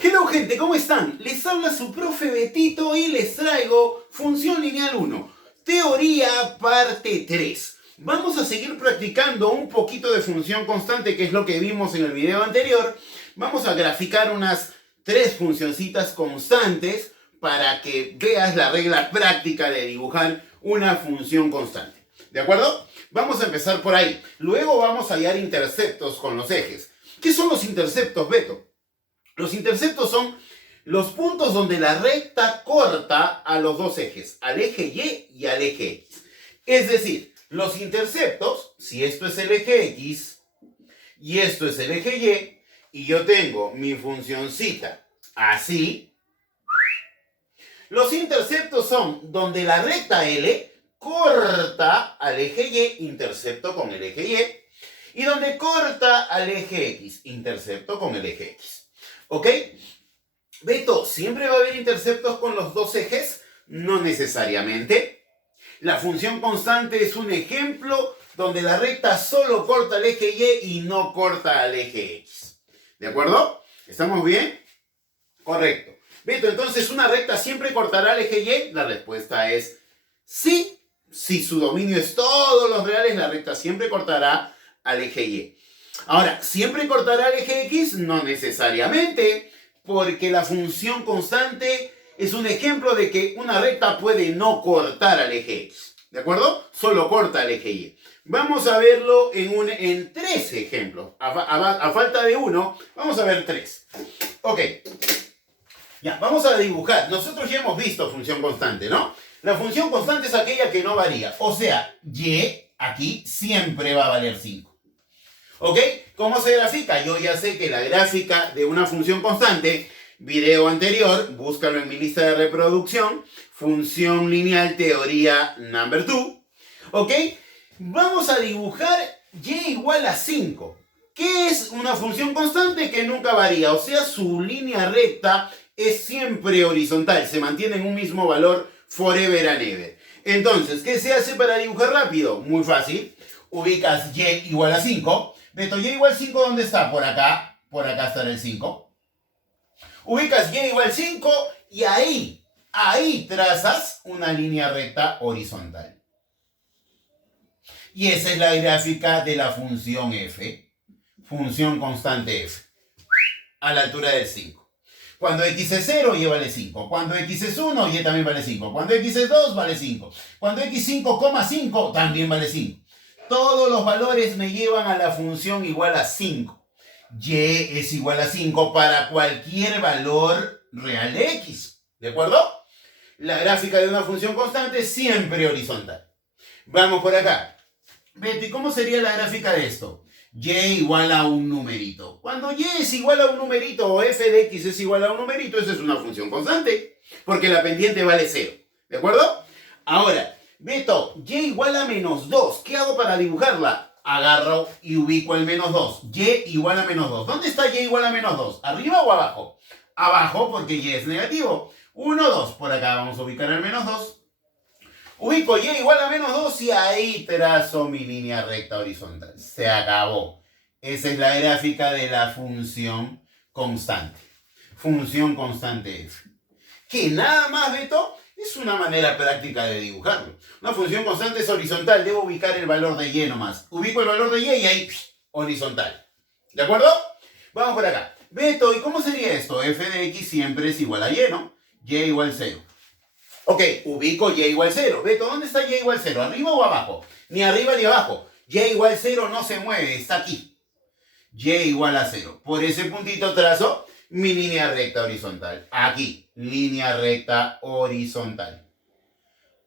Hello gente, ¿cómo están? Les habla su profe Betito y les traigo Función Lineal 1, Teoría parte 3. Vamos a seguir practicando un poquito de función constante, que es lo que vimos en el video anterior. Vamos a graficar unas 3 funcioncitas constantes para que veas la regla práctica de dibujar una función constante. ¿De acuerdo? Vamos a empezar por ahí. Luego vamos a hallar interceptos con los ejes. ¿Qué son los interceptos, Beto? Los interceptos son los puntos donde la recta corta a los dos ejes, al eje Y y al eje X. Es decir, los interceptos, si esto es el eje X y esto es el eje Y yo tengo mi funcioncita así, los interceptos son donde la recta L corta al eje Y, intercepto con el eje Y donde corta al eje X, intercepto con el eje X. ¿Ok? Beto, ¿siempre va a haber interceptos con los dos ejes? No necesariamente. La función constante es un ejemplo donde la recta solo corta al eje Y y no corta al eje X. ¿De acuerdo? ¿Estamos bien? Correcto. Beto, entonces, ¿una recta siempre cortará al eje Y? La respuesta es sí. Si su dominio es todos los reales, la recta siempre cortará al eje Y. Ahora, ¿siempre cortará el eje X? No necesariamente, porque la función constante es un ejemplo de que una recta puede no cortar al eje X. ¿De acuerdo? Solo corta al eje Y. Vamos a verlo en 3 ejemplos. A falta de uno, vamos a ver 3. Ok. Ya, vamos a dibujar. Nosotros ya hemos visto función constante, ¿no? La función constante es aquella que no varía. O sea, Y aquí siempre va a valer 5. ¿Ok? ¿Cómo se grafica? Yo ya sé que la gráfica de una función constante, video anterior, búscalo en mi lista de reproducción, función lineal teoría number 2. ¿Ok? Vamos a dibujar Y igual a 5. ¿Qué es una función constante? Que nunca varía. O sea, su línea recta es siempre horizontal. Se mantiene en un mismo valor forever and ever. Entonces, ¿qué se hace para dibujar rápido? Muy fácil. Ubicas Y igual a 5. Beto, Y igual 5, ¿dónde está? Por acá estará el 5. Ubicas Y igual 5 y ahí trazas una línea recta horizontal. Y esa es la gráfica de la función f, función constante f, a la altura del 5. Cuando x es 0, y vale 5. Cuando x es 1, y también vale 5. Cuando x es 2, vale 5. Cuando x 5,5, también vale 5. Todos los valores me llevan a la función igual a 5. Y es igual a 5 para cualquier valor real de x. ¿De acuerdo? La gráfica de una función constante es siempre horizontal. Vamos por acá. Beto, ¿y cómo sería la gráfica de esto? Y igual a un numerito. Cuando Y es igual a un numerito o f de x es igual a un numerito, eso es una función constante. Porque la pendiente vale 0. ¿De acuerdo? Ahora, Beto, Y igual a menos 2. ¿Qué hago para dibujarla? Agarro y ubico el menos 2. Y igual a menos 2. ¿Dónde está Y igual a menos 2? ¿Arriba o abajo? Abajo, porque Y es negativo. 1, 2. Por acá vamos a ubicar el menos 2. Ubico Y igual a menos 2 y ahí trazo mi línea recta horizontal. Se acabó. Esa es la gráfica de la función constante. Función constante f. Que nada más, Beto, es una manera práctica de dibujarlo. Una función constante es horizontal. Debo ubicar el valor de Y nomás. Ubico el valor de Y y ahí, horizontal. ¿De acuerdo? Vamos por acá. Beto, ¿y cómo sería esto? F de x siempre es igual a Y, ¿no? Y igual 0. Ok, ubico Y igual 0. Beto, ¿dónde está Y igual 0? ¿Arriba o abajo? Ni arriba ni abajo. Y igual 0 no se mueve, está aquí. Y igual a 0. Por ese puntito trazo mi línea recta horizontal. Aquí, línea recta horizontal.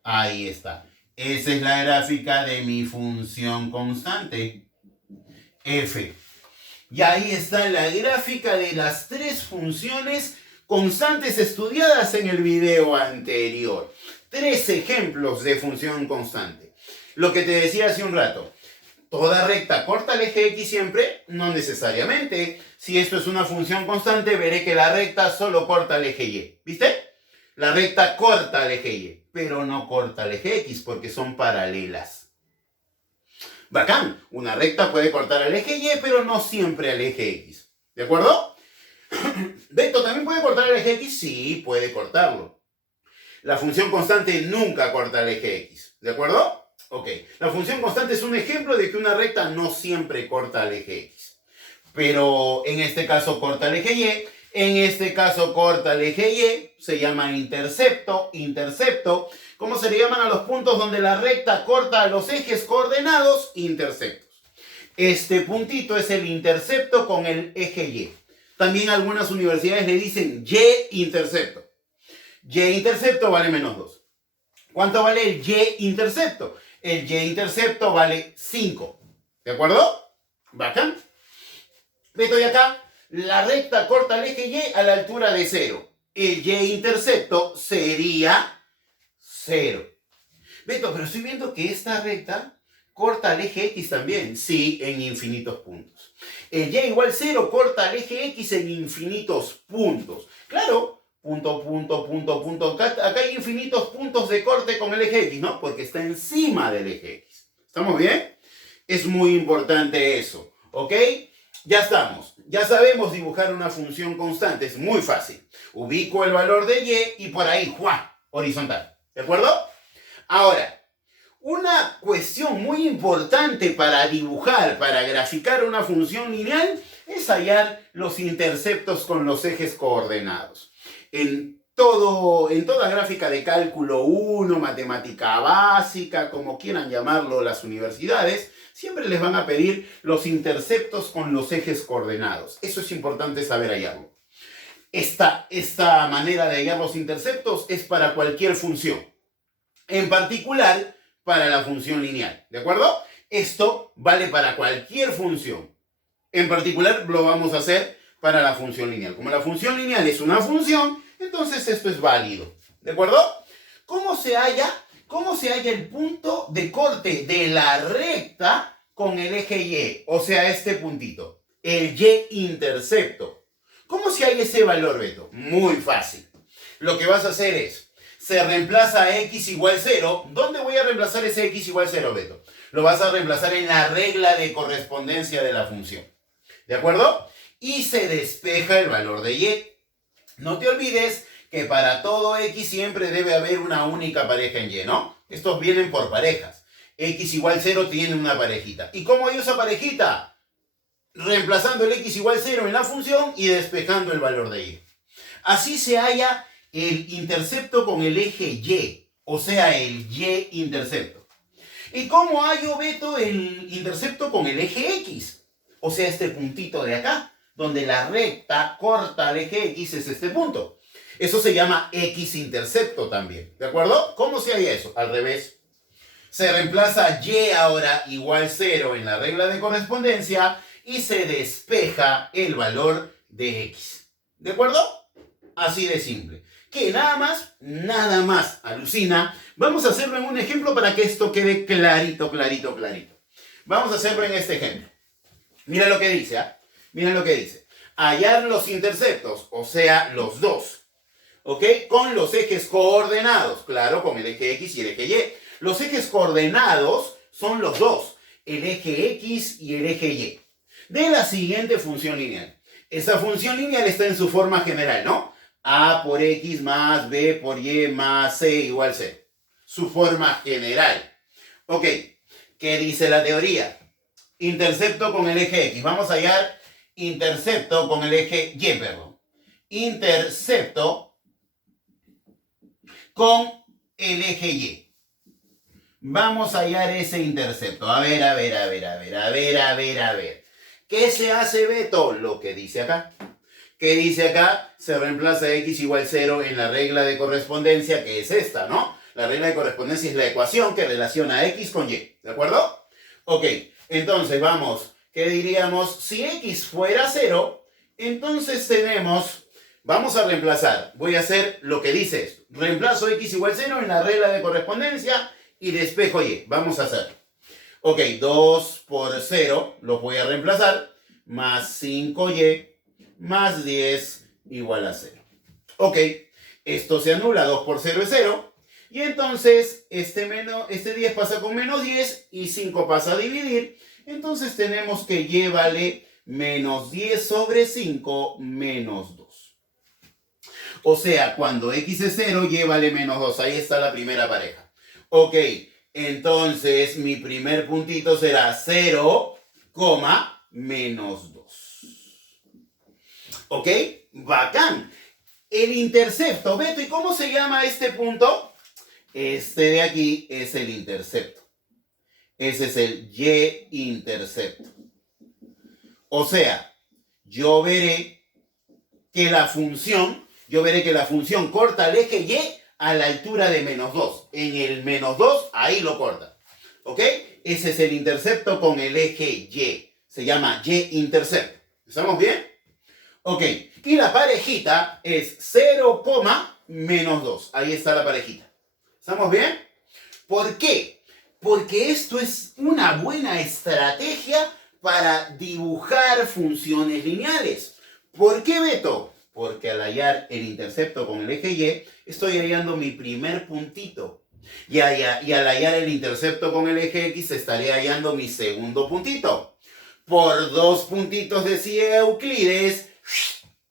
Ahí está. Esa es la gráfica de mi función constante, f. Y ahí está la gráfica de las 3 funciones constantes estudiadas en el video anterior. 3 ejemplos de función constante. Lo que te decía hace un rato. ¿Toda recta corta el eje X siempre? No necesariamente. Si esto es una función constante, veré que la recta solo corta el eje Y. ¿Viste? La recta corta el eje Y, pero no corta el eje X porque son paralelas. Bacán. Una recta puede cortar al eje Y, pero no siempre al eje X. ¿De acuerdo? ¿Beto también puede cortar el eje X? Sí, puede cortarlo. La función constante nunca corta el eje X. ¿De acuerdo? Ok. La función constante es un ejemplo de que una recta no siempre corta el eje X. Pero en este caso corta el eje Y. En este caso corta el eje Y. Se llama intercepto. Intercepto. ¿Cómo se le llaman a los puntos donde la recta corta los ejes coordenados? Interceptos. Este puntito es el intercepto con el eje Y. También algunas universidades le dicen Y intercepto. Y intercepto vale menos 2. ¿Cuánto vale el Y intercepto? El Y intercepto vale 5. ¿De acuerdo? Bacán. Beto, y acá la recta corta el eje Y a la altura de 0. El Y intercepto sería 0. Beto, pero estoy viendo que esta recta corta el eje X también. Sí, en infinitos puntos. El Y igual 0 corta el eje X en infinitos puntos. Claro. Punto, punto, punto, punto. Acá hay infinitos puntos de corte con el eje X, ¿no? Porque está encima del eje X. ¿Estamos bien? Es muy importante eso, ¿ok? Ya estamos. Ya sabemos dibujar una función constante. Es muy fácil. Ubico el valor de Y y por ahí, ¡juá! Horizontal. ¿De acuerdo? Ahora, una cuestión muy importante para dibujar, para graficar una función lineal, es hallar los interceptos con los ejes coordenados. En toda gráfica de cálculo 1, matemática básica, como quieran llamarlo las universidades, siempre les van a pedir los interceptos con los ejes coordenados. Eso es importante saber hallarlo. Esta manera de hallar los interceptos es para cualquier función. En particular, para la función lineal. ¿De acuerdo? Esto vale para cualquier función. En particular, lo vamos a hacer para la función lineal. Como la función lineal es una función, entonces esto es válido. ¿De acuerdo? ¿Cómo se halla el punto de corte de la recta con el eje Y? O sea, este puntito. El Y intercepto. ¿Cómo se halla ese valor, Beto? Muy fácil. Lo que vas a hacer es, se reemplaza X igual 0. ¿Dónde voy a reemplazar ese X igual 0, Beto? Lo vas a reemplazar en la regla de correspondencia de la función. ¿De acuerdo? Y se despeja el valor de Y. No te olvides que para todo X siempre debe haber una única pareja en Y, ¿no? Estos vienen por parejas. X igual 0 tiene una parejita. ¿Y cómo hay esa parejita? Reemplazando el X igual 0 en la función y despejando el valor de Y. Así se halla el intercepto con el eje Y, o sea, el Y intercepto. ¿Y cómo hallo, Beto, el intercepto con el eje X? O sea, este puntito de acá, donde la recta corta el eje X es este punto. Eso se llama X intercepto también, ¿de acuerdo? ¿Cómo se halla eso? Al revés. Se reemplaza Y ahora igual 0 en la regla de correspondencia y se despeja el valor de X. ¿De acuerdo? Así de simple. Que nada más, alucina. Vamos a hacerlo en un ejemplo para que esto quede clarito, clarito, clarito. Vamos a hacerlo en este ejemplo. Mira lo que dice, ¿ah? Mira lo que dice. Hallar los interceptos, o sea, los dos. ¿Ok? Con los ejes coordenados. Claro, con el eje X y el eje Y. Los ejes coordenados son los dos. El eje X y el eje Y. De la siguiente función lineal. Esta función lineal está en su forma general, ¿no? A por X más B por Y más C igual C. Su forma general. Ok. ¿Qué dice la teoría? Intercepto con el eje X. Vamos a hallar intercepto con el eje Y, perdón. Intercepto con el eje Y. Vamos a hallar ese intercepto. A ver. ¿Qué se hace, Beto? Lo que dice acá. ¿Qué dice acá? Se reemplaza X igual 0 en la regla de correspondencia, que es esta, ¿no? La regla de correspondencia es la ecuación que relaciona X con Y. ¿De acuerdo? Ok. Entonces, vamos. ¿Qué diríamos? Si X fuera 0, entonces tenemos... Vamos a reemplazar. Voy a hacer lo que dice esto. Reemplazo X igual 0 en la regla de correspondencia y despejo Y. Vamos a hacerlo. Ok, 2 por 0 lo voy a reemplazar. Más 5Y más 10 igual a 0. Ok, esto se anula. 2 por 0 es 0. Y entonces este 10 pasa con menos 10 y 5 pasa a dividir. Entonces tenemos que Y vale menos 10 sobre 5 menos 2. O sea, cuando x es 0, llévale menos 2. Ahí está la primera pareja. Ok, entonces mi primer puntito será 0, menos 2. ¿Ok? Bacán. El intercepto. Beto, ¿y cómo se llama este punto? Este de aquí es el intercepto. Ese es el y-intercepto. O sea, yo veré que la función corta el eje y a la altura de menos 2. En el menos 2, ahí lo corta. ¿Ok? Ese es el intercepto con el eje y. Se llama y-intercepto. ¿Estamos bien? Ok. Y la parejita es 0, menos 2. Ahí está la parejita. ¿Estamos bien? ¿Por qué? Porque esto es una buena estrategia para dibujar funciones lineales. ¿Por qué, Beto? Porque al hallar el intercepto con el eje y, estoy hallando mi primer puntito. Y al hallar el intercepto con el eje x, estaré hallando mi segundo puntito. Por 2 puntitos decía Euclides,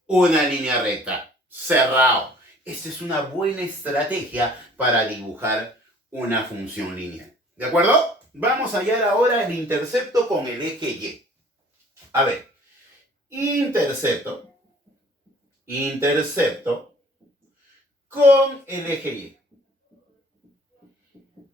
una línea recta. Cerrado. Esta es una buena estrategia para dibujar una función lineal. ¿De acuerdo? Vamos a hallar ahora el intercepto con el eje y. A ver. Intercepto con el eje y.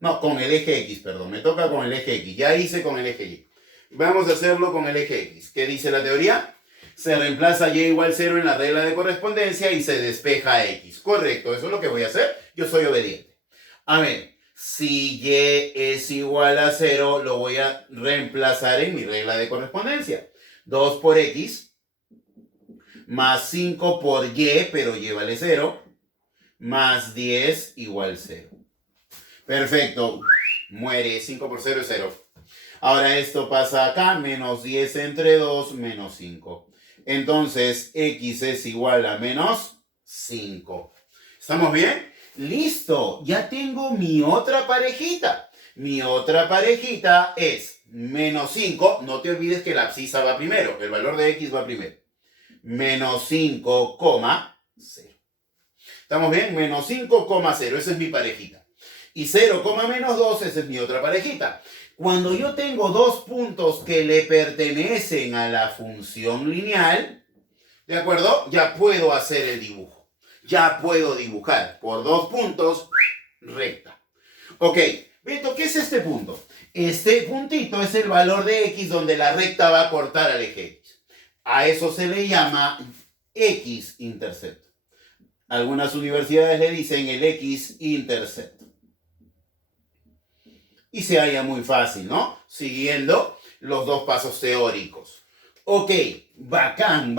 No, con el eje x, perdón. Me toca con el eje x. Ya hice con el eje y. Vamos a hacerlo con el eje x. ¿Qué dice la teoría? Se reemplaza y igual 0 en la regla de correspondencia y se despeja x. Correcto, eso es lo que voy a hacer. Yo soy obediente. A ver, si y es igual a 0, lo voy a reemplazar en mi regla de correspondencia. 2 por x más 5 por y, pero y vale 0, más 10 igual 0. Perfecto. Muere. 5 por 0 es 0. Ahora esto pasa acá. Menos 10 entre 2, menos 5. Entonces, x es igual a menos 5. ¿Estamos bien? ¡Listo! Ya tengo mi otra parejita. Mi otra parejita es menos 5. No te olvides que la abscisa va primero. El valor de x va primero. Menos 5, 0. ¿Estamos bien? Menos 5, 0. Esa es mi parejita. Y 0, menos 2, esa es mi otra parejita. Cuando yo tengo dos puntos que le pertenecen a la función lineal, ¿de acuerdo? Ya puedo hacer el dibujo. Ya puedo dibujar por 2 puntos recta. Ok, Beto, ¿qué es este punto? Este puntito es el valor de x donde la recta va a cortar al eje x. A eso se le llama x-intercepto. Algunas universidades le dicen el x-intercepto. Y se halla muy fácil, ¿no? Siguiendo los dos pasos teóricos. Ok, bacán.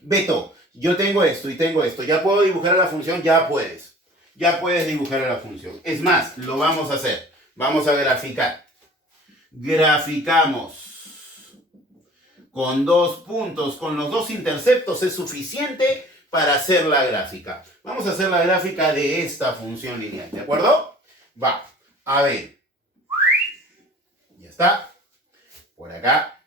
Beto, yo tengo esto y tengo esto. ¿Ya puedo dibujar a la función? Ya puedes. Ya puedes dibujar a la función. Es más, lo vamos a hacer. Vamos a graficar. Graficamos. Con 2 puntos, con los 2 interceptos es suficiente para hacer la gráfica. Vamos a hacer la gráfica de esta función lineal, ¿de acuerdo? Va, a ver. Ya está. Por acá.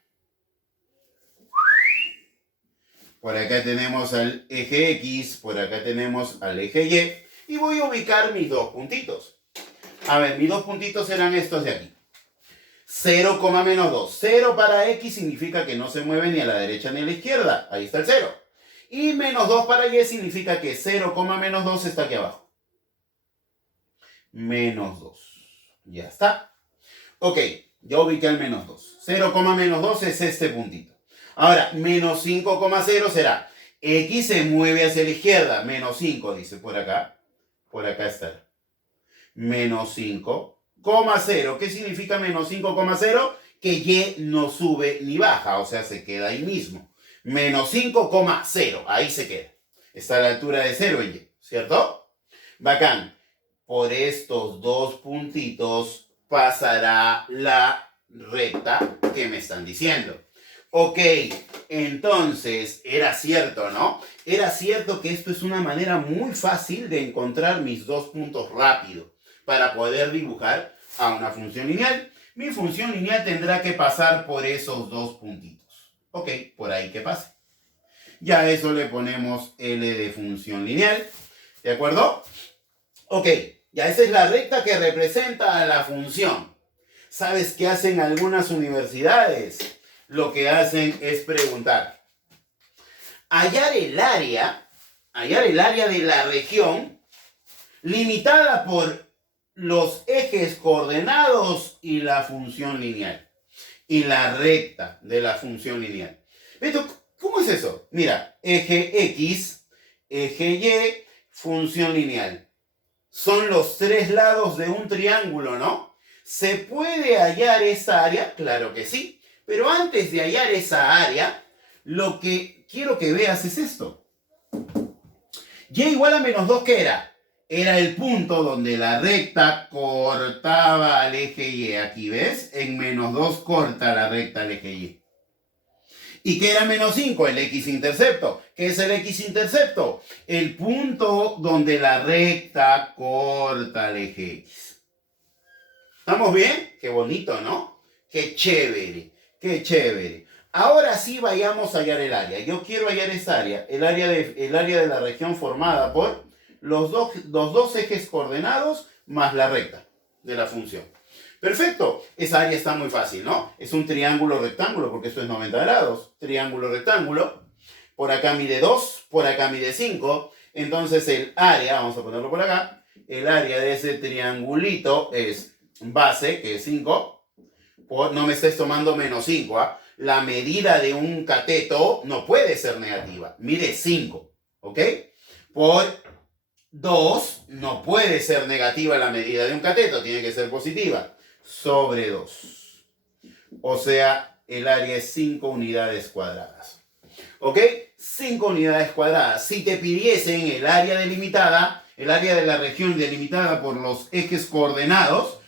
Por acá tenemos al eje X, por acá tenemos al eje Y. Y voy a ubicar mis 2 puntitos. A ver, mis 2 puntitos serán estos de aquí. 0, menos 2. 0 para X significa que no se mueve ni a la derecha ni a la izquierda. Ahí está el 0. Y menos 2 para Y significa que 0, menos 2 está aquí abajo. Menos 2. Ya está. Ok, ya ubiqué el menos 2. 0, menos 2 es este puntito. Ahora, menos 5, 0 será. X se mueve hacia la izquierda. Menos 5, dice por acá. Por acá está. Menos 5, 0. ¿Qué significa menos 5, 0? Que Y no sube ni baja, o sea, se queda ahí mismo. Menos 5, 0. Ahí se queda. Está a la altura de 0 en Y, ¿cierto? Bacán. Por estos 2 puntitos pasará la recta que me están diciendo. Ok, entonces, era cierto, ¿no? Era cierto que esto es una manera muy fácil de encontrar mis 2 puntos rápido para poder dibujar a una función lineal. Mi función lineal tendrá que pasar por esos dos puntitos. Ok, por ahí que pase. Ya a eso le ponemos L de función lineal. ¿De acuerdo? Ok, ya esa es la recta que representa a la función. ¿Sabes qué hacen algunas universidades? Lo que hacen es preguntar. Hallar el área de la región limitada por los ejes coordenados y la función lineal. Y la recta de la función lineal. Beto, ¿cómo es eso? Mira, eje X, eje Y, función lineal. Son los tres lados de un triángulo, ¿no? ¿Se puede hallar esa área? Claro que sí. Pero antes de hallar esa área, lo que quiero que veas es esto. Y igual a menos 2, ¿qué era? Era el punto donde la recta cortaba al eje Y. Aquí, ¿ves? En menos 2 corta la recta al eje Y. ¿Y qué era menos 5? El x-intercepto. ¿Qué es el x-intercepto? El punto donde la recta corta el eje X. ¿Estamos bien? Qué bonito, ¿no? Qué chévere, qué chévere. Ahora sí vayamos a hallar el área. Yo quiero hallar esa área, el área de la región formada por los dos ejes coordenados más la recta de la función. Perfecto, esa área está muy fácil, ¿no? Es un triángulo rectángulo, porque esto es 90 grados. Triángulo rectángulo, por acá mide 2, por acá mide 5. Entonces el área, vamos a ponerlo por acá, el área de ese triangulito es base, que es 5, no me estés tomando menos 5, ¿ah? La medida de un cateto no puede ser negativa, mide 5, ¿ok? Por 2 no puede ser negativa la medida de un cateto, tiene que ser positiva. Sobre 2. O sea, el área es 5 unidades cuadradas. ¿Ok? 5 unidades cuadradas. Si te pidiesen el área delimitada, el área de la región delimitada por los ejes coordenados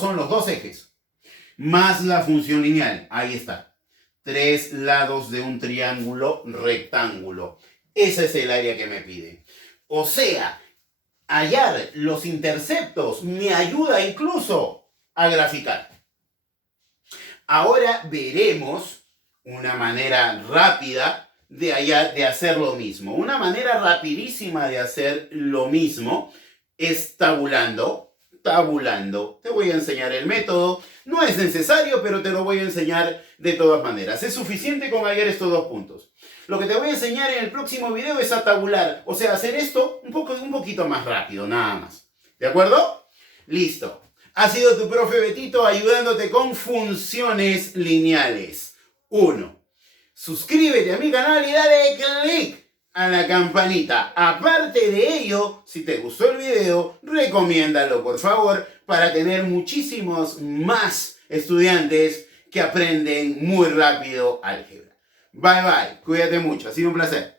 son los dos ejes, más la función lineal. Ahí está. 3 lados de un triángulo rectángulo. Ese es el área que me piden. O sea, hallar los interceptos me ayuda incluso a graficar. Ahora veremos una manera rápida de hacer lo mismo. Una manera rapidísima de hacer lo mismo es tabulando. Te voy a enseñar el método. No es necesario, pero te lo voy a enseñar de todas maneras. Es suficiente con hallar estos dos puntos. Lo que te voy a enseñar en el próximo video es a tabular. O sea, hacer esto un poquito más rápido, nada más. ¿De acuerdo? Listo. Ha sido tu profe Betito ayudándote con funciones lineales. 1. Suscríbete a mi canal y dale click a la campanita. Aparte de ello, si te gustó el video, recomiéndalo por favor para tener muchísimos más estudiantes que aprenden muy rápido álgebra. Bye bye, cuídate mucho, ha sido un placer.